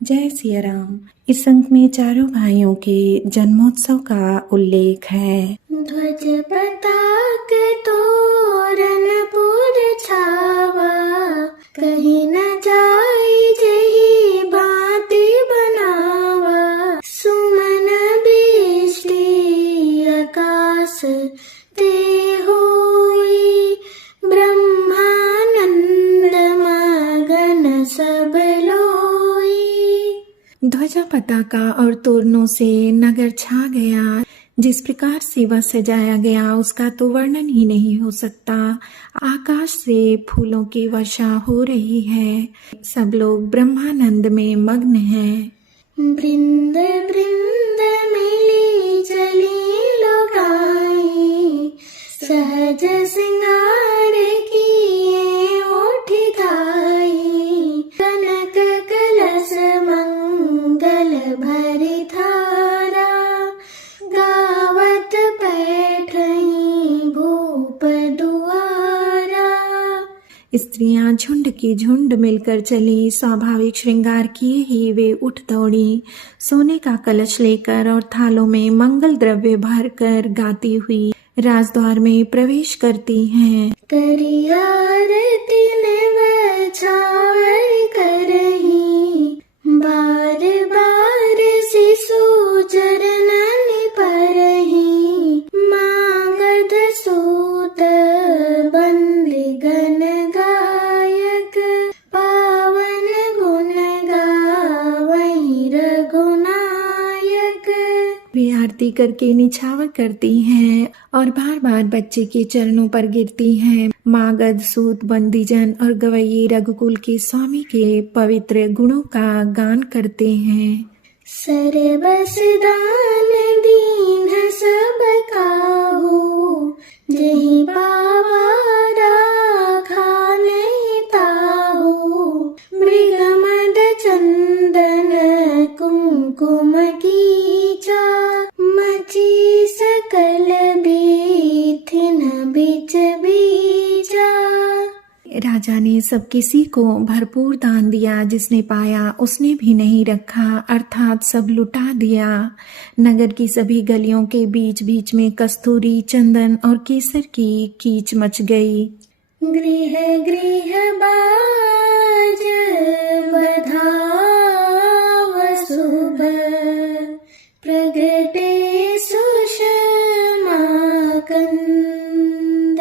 जय सिया राम। इस अंक में चारों भाइयों के जन्मोत्सव का उल्लेख है। ध्वज पताक तोरण पुर छावा, कहीं न जाई जेहि भांति बनावा। सुमन बिष्टि आकाश ते होई, ब्रह्मानंद मगन सब लोई। ध्वजा पताका और तोरणों से नगर छा गया। जिस प्रकार से वह सजाया गया उसका तो वर्णन ही नहीं हो सकता। आकाश से फूलों की वर्षा हो रही है। सब लोग ब्रह्मानंद में मग्न हैं। बृंद बृंद मिली चली लोगाई, सहज सिंगार किए ओठ गाई। कनक कलश मंगल भरी धारा, गावत पैठई भूप दुआरा। स्त्रियां झुंड की झुंड मिलकर चली। स्वाभाविक श्रृंगार किए ही वे उठ दौड़ी। सोने का कलश लेकर और थालों में मंगल द्रव्य भरकर गाती हुई राजद्वार में प्रवेश करती हैं। करियारती छावर करही, बार बार शिशु चरणन परही। मागध सूत बंदी गण गायक, पावन गुण गावई रघुनायक। वे आरती करके निछावर करती हैं और बार बार बच्चे के चरणों पर गिरती हैं। मागध सूत बंदीजन और गवैये रघुकुल के स्वामी के पवित्र गुणों का गान करते हैं। सर्वस दान दीन सब काहू, जेहि पावा राखा नहीं ताहू। मृग मद चंदन कुमकुम कीचा, मची सकल बीथिन बिच बीचा। राजा ने सब किसी को भरपूर दान दिया। जिसने पाया उसने भी नहीं रखा, अर्थात सब लुटा दिया। नगर की सभी गलियों के बीच बीच में कस्तूरी, चंदन और केसर की कीच मच गई। गृह गृह बाज बधाव शुभ, प्रगटे सुषमा कंद।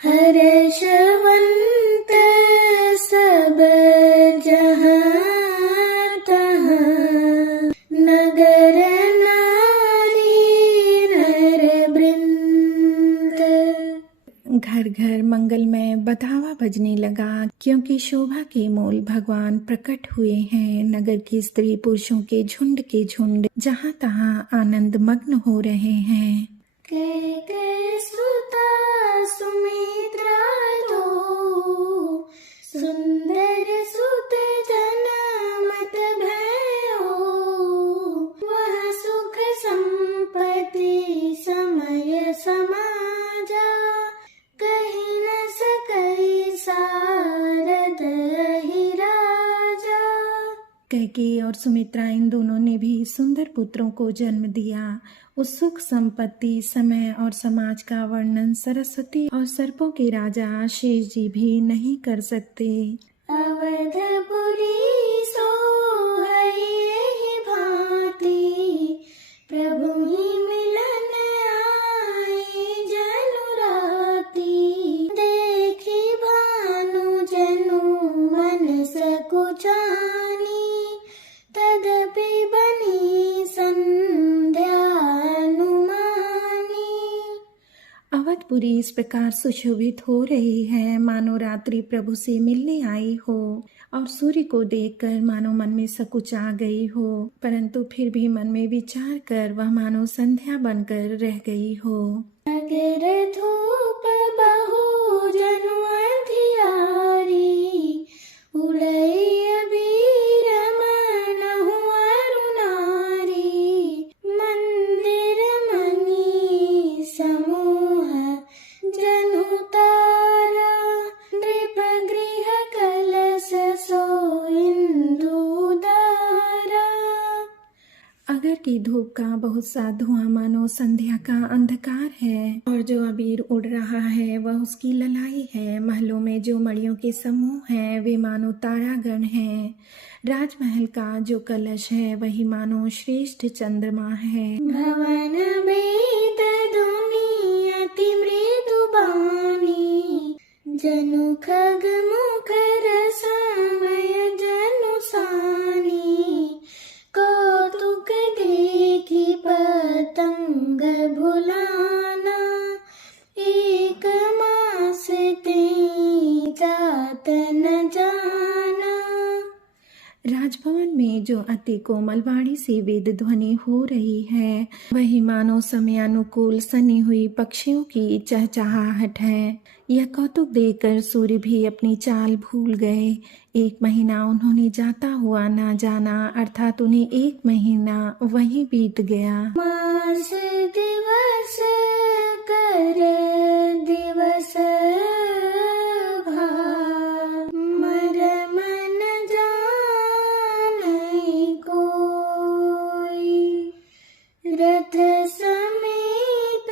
हर्षवंत सब जहाँ तहाँ, नगर नारी नर वृंद। घर घर मंगलमय बधावा बजने लगा, क्योंकि शोभा के मूल भगवान प्रकट हुए हैं। नगर की स्त्री पुरुषों के झुंड जहाँ तहाँ आनंद मग्न हो रहे हैं। कैकेयी सुता सुमित्रा दो, सुंदर सुत जनमत भयो। वह सुख संपत्ति समय समाजा, कहीं न सकई सारद ही राजा। कैकेयी और सुमित्रा इन दोनों ने भी सुंदर पुत्रों को जन्म दिया। उस सुख संपत्ति, समय और समाज का वर्णन सरस्वती और सर्पों के राजा शेष जी भी नहीं कर सकते। अवधपुरी सोहई भांति, प्रभु ही मिलन आई जनु राती। देखी भानु जनु मन सकुचानी, तदपि बनी संध्या अनुमानी। अवधपुरी इस प्रकार सुशोभित हो रही है मानो रात्रि प्रभु से मिलने आई हो, और सूर्य को देखकर मानो मन में सकुच आ गई हो, परंतु फिर भी मन में विचार कर वह मानो संध्या बनकर रह गई हो। अगर धूप बहु जनु अंधियारी, उड़ई अबीर मनहु अरुणारी। मंदिर मणि समूह जनु तारा, नृप गृह कलश सो इंदु दा। नगर की धूप का बहुत सा धुआं मानो संध्या का अंधकार है, और जो अबीर उड़ रहा है वह उसकी ललाई है। महलों में जो मड़ियों के समूह हैं वे मानो तारागण हैं। राजमहल का जो कलश है वही मानो श्रेष्ठ चंद्रमा है। भवन भेद ध्वनि अति मृदु बानी, जनु खग मुखर समय जनु सानी। कौतुक देखी पतंग भुलाना, एक मास ते जात न जाना। राजभवन में जो अति कोमल वाणी से वेद ध्वनि हो रही है वही मानो समयानुकूल सनी हुई पक्षियों की चहचहाहट है। यह कौतुक देखकर सूर्य भी अपनी चाल भूल गए। 1 महीना उन्होंने जाता हुआ ना जाना, अर्थात उन्हें 1 महीना वहीं बीत गया। मास दिवस कर दिवस भाग, मर मन जानई कोई। रथ समेत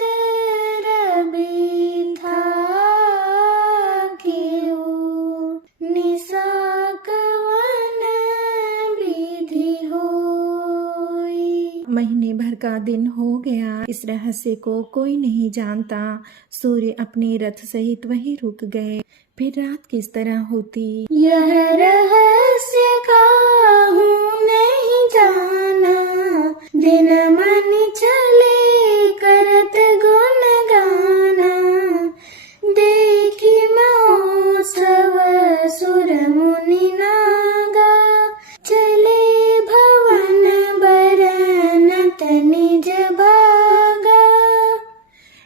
रवि था केऊ, निसा कवन विधि होई। महीने भर का दिन हो गया, इस रहस्य को कोई नहीं जानता। सूर्य अपने रथ सहित वहीं रुक गए। फिर रात किस तरह होती यह रहस्य काहू नहीं जाना, दिन मन चले करत गुण गाना। देखी महोत्सव सुर मुनि नागा, चले भवन बरनत निज भागा।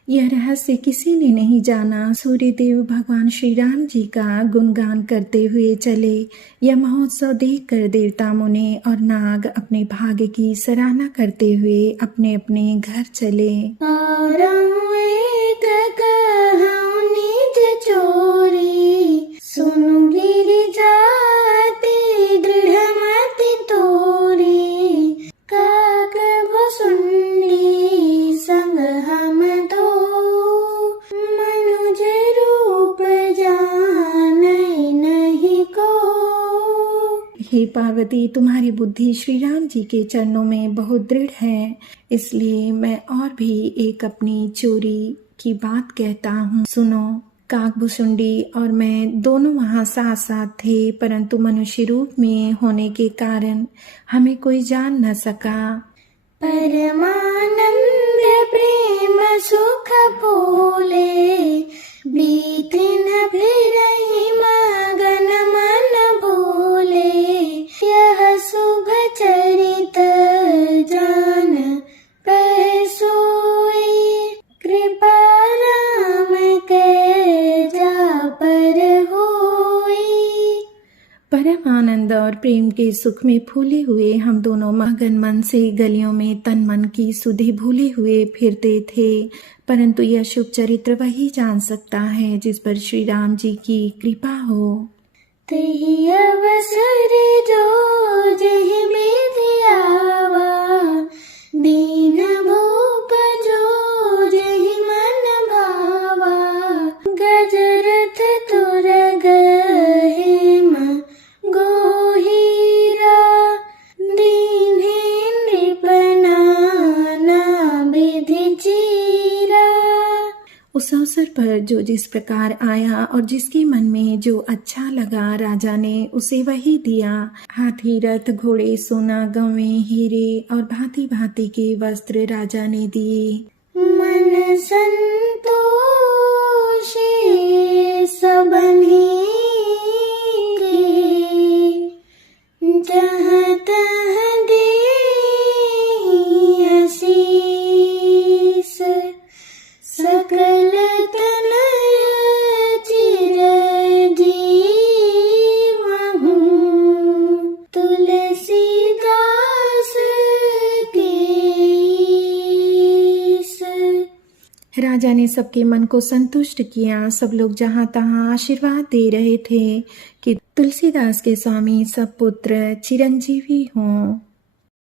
यह रहस्य किसी ने नहीं जाना। सूर्यदेव भगवान श्री राम जी का गुणगान करते हुए चले। यह महोत्सव देखकर देवता मुनि और नाग अपने भाग्य की सराहना करते हुए अपने अपने घर चले। और एक कहूँ निज चोरी, सुनु गिरि जाति दृढ़ मति तोरी। काक भुसुंडी संग हम दो, मनुज रूप जानई नहीं को। हे पार्वती, तुम्हारी बुद्धि श्री राम जी के चरणों में बहुत दृढ़ है, इसलिए मैं और भी एक अपनी चोरी की बात कहता हूँ। सुनो, काकभुसुंडी और मैं दोनों वहाँ साथ साथ थे, परंतु मनुष्य रूप में होने के कारण हमें कोई जान न सका। परमानंद प्रेम सुख फूले, बीति न फिरहि मगन मन भूले। यह शुभ चरित जान पै सोई, कृपा राम के जा पर होई। परम आनंद और प्रेम के सुख में फूले हुए हम दोनों मगन मन से गलियों में तन मन की सुधि भूले हुए फिरते थे, परंतु यह शुभ चरित्र वही जान सकता है जिस पर श्री राम जी की कृपा हो। तेहि अवसर जो जहि विधि आवा, दीन भूप जो जहि मन भावा। गजरथ तुरग हेम गोहीरा, दीन्हे नृपना ना विधि चीरा। उस अवसर पर जो जिस प्रकार आया और जिसके मन में जो अच्छा लगा, राजा ने उसे वही दिया। हाथी, रथ, घोड़े, सोना, गवें, हीरे और भांति भांति के वस्त्र राजा ने दिए। मन संतोषे सबनी के, जहाँ तहाँ देहि आशीष। सकल तनय चिरजीवहु, तुलसीदास के ईश। राजा ने सबके मन को संतुष्ट किया। सब लोग जहाँ तहाँ आशीर्वाद दे रहे थे कि तुलसीदास के स्वामी सब पुत्र चिरंजीवी हों।